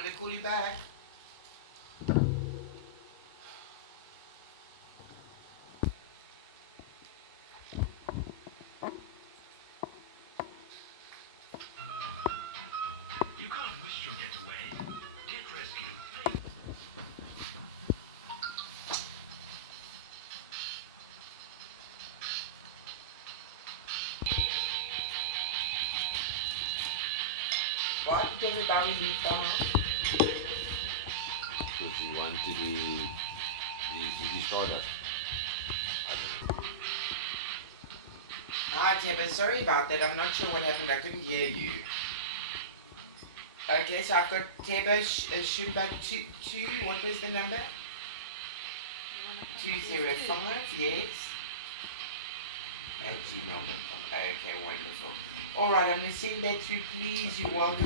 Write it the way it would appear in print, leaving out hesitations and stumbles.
I'm gonna call you back. Why did everybody leave the house? Because he wanted he destroyed us. I don't know. Hi, Tibber. Sorry about that. I'm not sure what happened. I couldn't hear you. Okay, so I've got Tibber, shoot back 2. What was the number? 205, yes. At gmail.com. Okay, wonderful. Alright, I'm going to send that through, please. You're welcome.